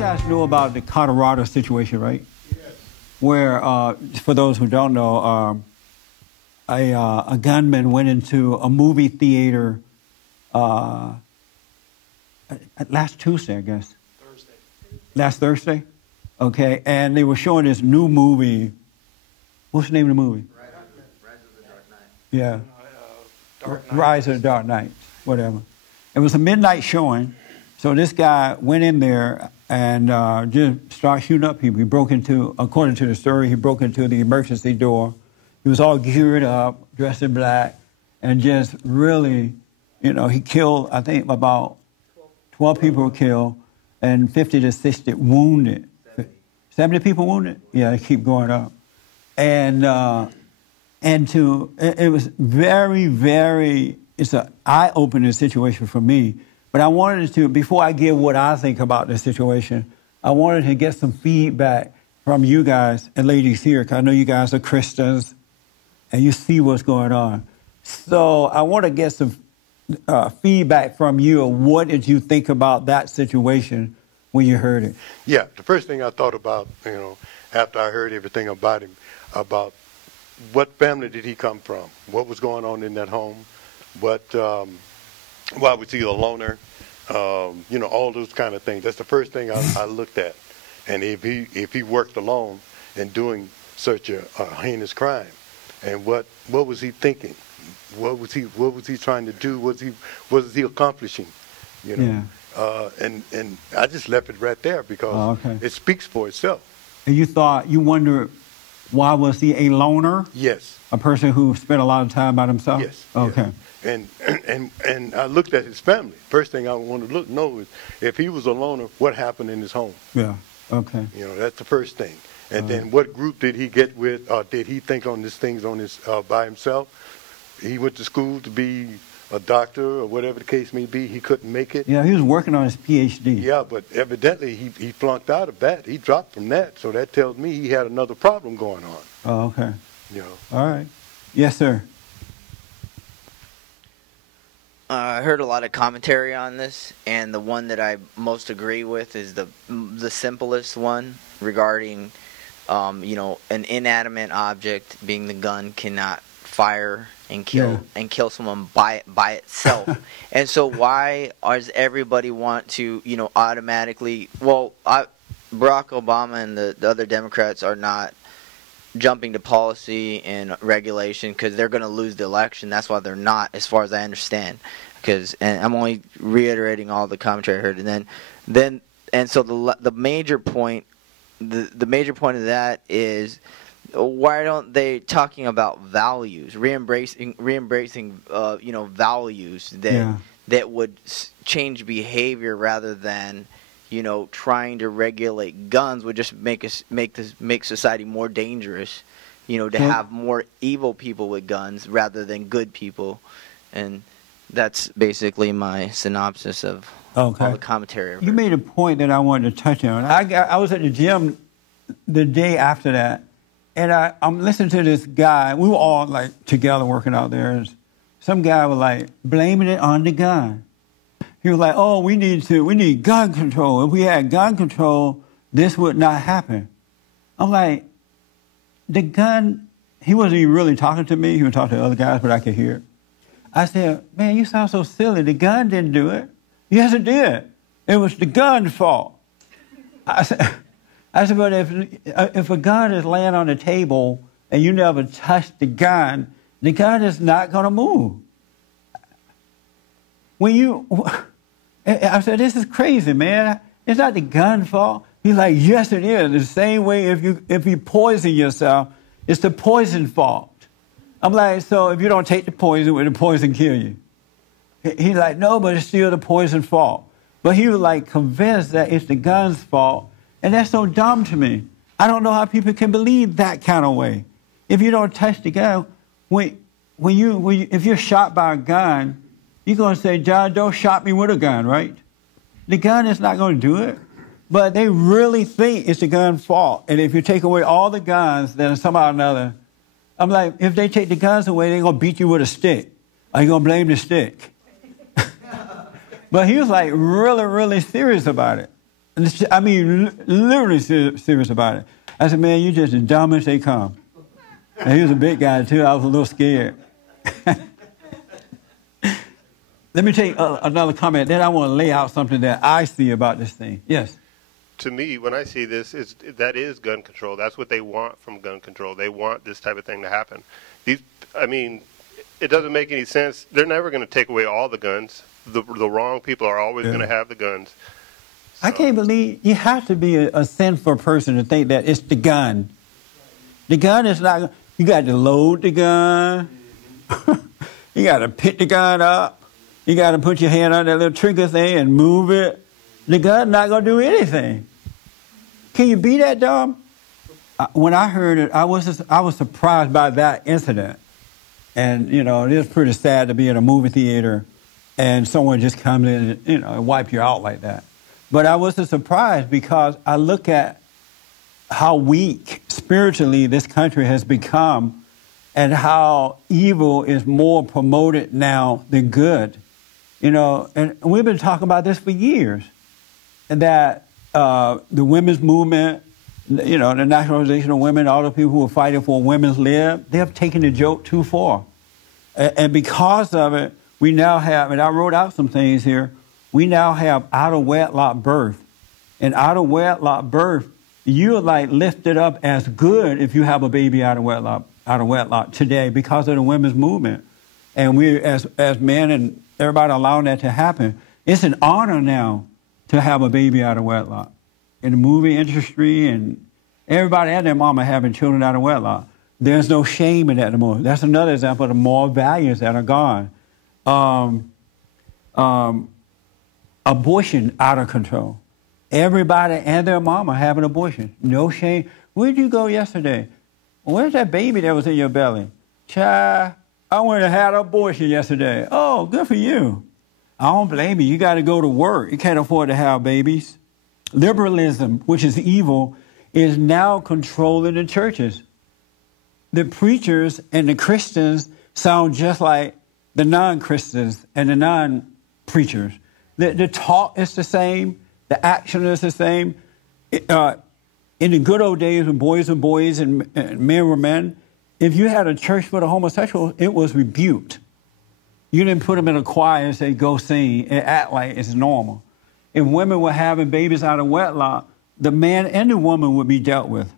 guys know about the Colorado situation, right? Yes. Where, for those who don't know, a gunman went into a movie theater last Tuesday, I guess. Thursday. Last Thursday? Okay, and they were showing this new movie. What's the name of the movie? Rise of the Dark Knight. Yeah. Rise of the Dark Knight, whatever. It was a midnight showing, so this guy went in there and just started shooting up people. He broke into, according to the story, he broke into the emergency door. He was all geared up, dressed in black, and just really, you know, he killed, I think, about 12 people were killed and 50 to 60 wounded. 70 people wounded? Yeah, they keep going up. And it was very, very, it's an eye-opening situation for me. But I wanted to, before I give what I think about this situation, I wanted to get some feedback from you guys and ladies here, because I know you guys are Christians and you see what's going on. So I want to get some feedback from you. What did you think about that situation when you heard it? Yeah, the first thing I thought about, you know, after I heard everything about him, about what family did he come from? What was going on in that home? Why was he a loner? You know, all those kind of things. That's the first thing I looked at. And if he worked alone and doing such a heinous crime, and what was he thinking? What was he trying to do? What was he accomplishing? You know. Yeah. And I just left it right there because it speaks for itself. And you wonder, why was he a loner? Yes. A person who spent a lot of time by himself? Yes. Okay. Yes. And I looked at his family. First thing I want to know is if he was a loner, what happened in his home? Yeah. Okay. You know, that's the first thing. And then what group did he get with? Did he think on these things on his by himself? He went to school to be a doctor or whatever the case may be. He couldn't make it. Yeah, he was working on his PhD. Yeah, but evidently he flunked out of that. He dropped from that. So that tells me he had another problem going on. Oh, okay. You know. All right. Yes, sir. I heard a lot of commentary on this, and the one that I most agree with is the simplest one regarding, you know, an inanimate object, being the gun, cannot fire and kill someone by itself. And so why does everybody want to, you know, automatically? Well, Barack Obama and the other Democrats are not jumping to policy and regulation because they're going to lose the election. That's why they're not, as far as I understand. And I'm only reiterating all the commentary I heard. And so the major point, the major point of that is, why don't they talking about values, re-embracing you know, values that would change behavior rather than, you know, trying to regulate guns would just make society more dangerous, you know, to have more evil people with guns rather than good people. And that's basically my synopsis of all the commentary. You made a point that I wanted to touch on. I was at the gym the day after that, and I'm listening to this guy. We were all like together working out there. And some guy was like blaming it on the gun. He was like, "Oh, we need gun control. If we had gun control, this would not happen." I'm like, the gun. He wasn't even really talking to me. He was talking to other guys, but I could hear it. I said, "Man, you sound so silly. The gun didn't do it." Yes, it did. It was the gun's fault. I said, but if a gun is laying on the table and you never touch the gun is not going to move. I said, this is crazy, man. It's not the gun's fault. He's like, yes, it is. The same way if you poison yourself, it's the poison's fault. I'm like, so if you don't take the poison, will the poison kill you? He's like, no, but it's still the poison's fault. But he was like convinced that it's the gun's fault. And that's so dumb to me. I don't know how people can believe that kind of way. If you don't touch the gun, if you're shot by a gun, you're going to say, John Doe shot me with a gun, right? The gun is not going to do it. But they really think it's the gun's fault. And if you take away all the guns, then somehow or another, I'm like, if they take the guns away, they're going to beat you with a stick. Are you going to blame the stick? But he was like really, really serious about it. I mean, literally serious about it. I said, man, you're just as dumb as they come. And he was a big guy, too. I was a little scared. Let me take another comment. Then I want to lay out something that I see about this thing. Yes? To me, when I see this, that is gun control. That's what they want from gun control. They want this type of thing to happen. I mean, it doesn't make any sense. They're never going to take away all the guns. The wrong people are always going to have the guns. So. I can't believe you have to be a sinful person to think that it's the gun. The gun is not. You got to load the gun. You got to pick the gun up. You got to put your hand on that little trigger thing and move it. The gun's not going to do anything. Can you be that dumb? When I heard it, I was surprised by that incident. And, you know, it is pretty sad to be in a movie theater and someone just comes in and, you know, and wipe you out like that. But I wasn't surprised because I look at how weak spiritually this country has become and how evil is more promoted now than good. You know, and we've been talking about this for years, and that the women's movement, you know, the nationalization of women, all the people who are fighting for women's lib, they have taken the joke too far. And because of it, we now have, and I wrote out some things here, we now have out-of-wedlock birth. And out-of-wedlock birth, you're like lifted up as good if you have a baby out of wedlock today because of the women's movement. And we, as men and everybody allowing that to happen, it's an honor now to have a baby out of wedlock. In the movie industry and everybody and their mama having children out of wedlock. There's no shame in that anymore. That's another example of the moral values that are gone. Abortion out of control. Everybody and their mama have an abortion. No shame. Where'd you go yesterday? Where's that baby that was in your belly? Child, I went and had an abortion yesterday. Oh, good for you. I don't blame you. You got to go to work. You can't afford to have babies. Liberalism, which is evil, is now controlling the churches. The preachers and the Christians sound just like the non-Christians and the non-preachers. The talk is the same. The action is the same. In the good old days when boys were boys and men were men, if you had a church for the homosexual, it was rebuked. You didn't put them in a choir and say, go sing and act like it's normal. If women were having babies out of wedlock, the man and the woman would be dealt with.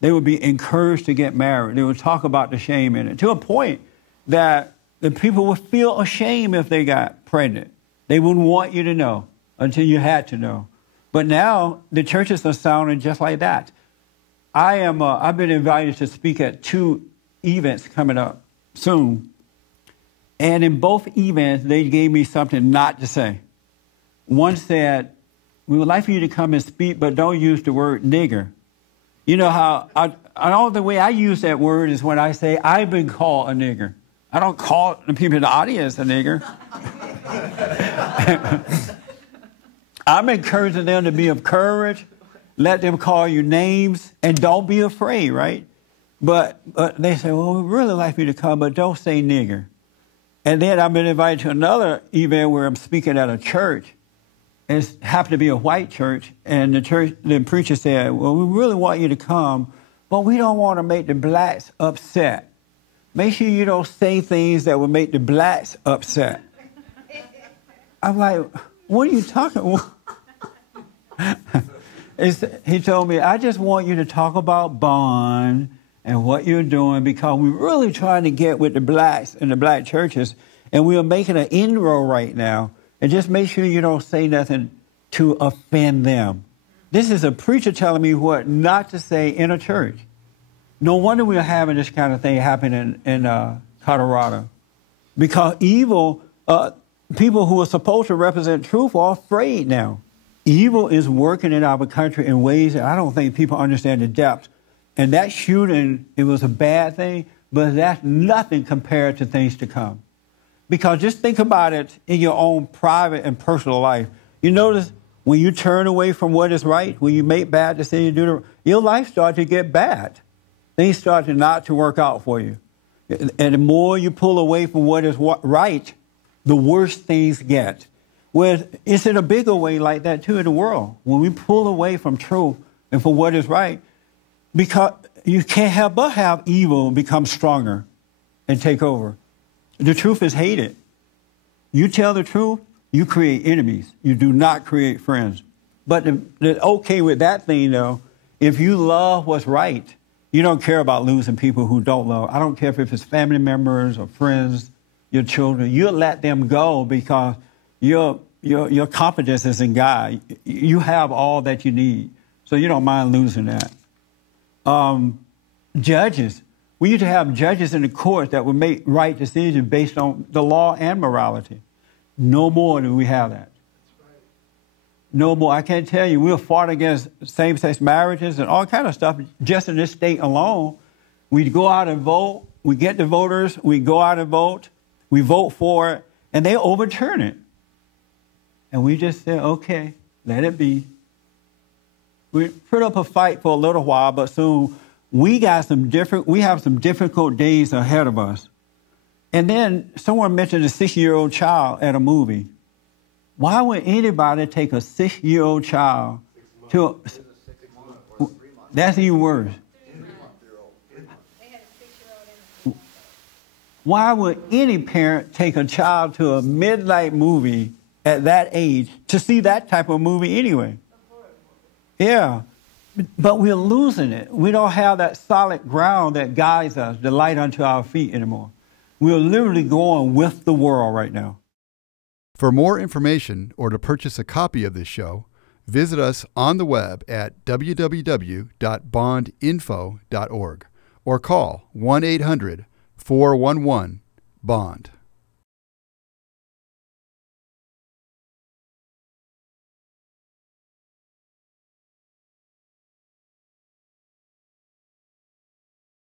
They would be encouraged to get married. They would talk about the shame in it, to a point that the people would feel ashamed if they got pregnant. They wouldn't want you to know until you had to know. But now the churches are sounding just like that. I've been invited to speak at 2 events coming up soon. And in both events, they gave me something not to say. One said, we would like for you to come and speak, but don't use the word nigger. You know how, all the way I use that word is when I say, I've been called a nigger. I don't call the people in the audience a nigger. I'm encouraging them to be of courage. Let them call you names and don't be afraid, right? But they say, well, we'd really like you to come, but don't say nigger. And then I've been invited to another event where I'm speaking at a church. It happened to be a white church, and the preacher said, well, we really want you to come, but we don't want to make the blacks upset. Make sure you don't say things that will make the blacks upset. I'm like, what are you talking about? He told me, I just want you to talk about bond and what you're doing because we're really trying to get with the blacks and the black churches, and we are making an inroad right now. And just make sure you don't say nothing to offend them. This is a preacher telling me what not to say in a church. No wonder we're having this kind of thing happen in Colorado. Because evil, people who are supposed to represent truth are afraid now. Evil is working in our country in ways that I don't think people understand the depth. And that shooting, it was a bad thing, but that's nothing compared to things to come. Because just think about it in your own private and personal life. You notice when you turn away from what is right, when you make bad decisions, your life starts to get bad. Things start to not to work out for you. And the more you pull away from what is right, the worse things get. It's in a bigger way like that, too, in the world. When we pull away from truth and for what is right, because you can't help but have evil become stronger and take over. The truth is hated. You tell the truth, you create enemies. You do not create friends. But the okay with that thing, though, if you love what's right, you don't care about losing people who don't love. I don't care if it's family members or friends, your children. You'll let them go because your confidence is in God. You have all that you need, so you don't mind losing that. Judges. We used to have judges in the court that would make right decisions based on the law and morality. No more do we have that. No more. I can't tell you, we've fought against same-sex marriages and all kind of stuff just in this state alone. We go out and vote. We get the voters. We go out and vote. We vote for it, and they overturn it. And we just say, okay, let it be. We put up a fight for a little while, but soon we have some difficult days ahead of us. And then someone mentioned a 6-year-old child at a movie. Why would anybody take a 6-year-old child to... That's even worse. Why would any parent take a child to a midnight movie at that age to see that type of movie anyway? Yeah. But we're losing it. We don't have that solid ground that guides us, the light unto our feet anymore. We're literally going with the world right now. For more information or to purchase a copy of this show, visit us on the web at www.bondinfo.org or call 1-800-411-BOND.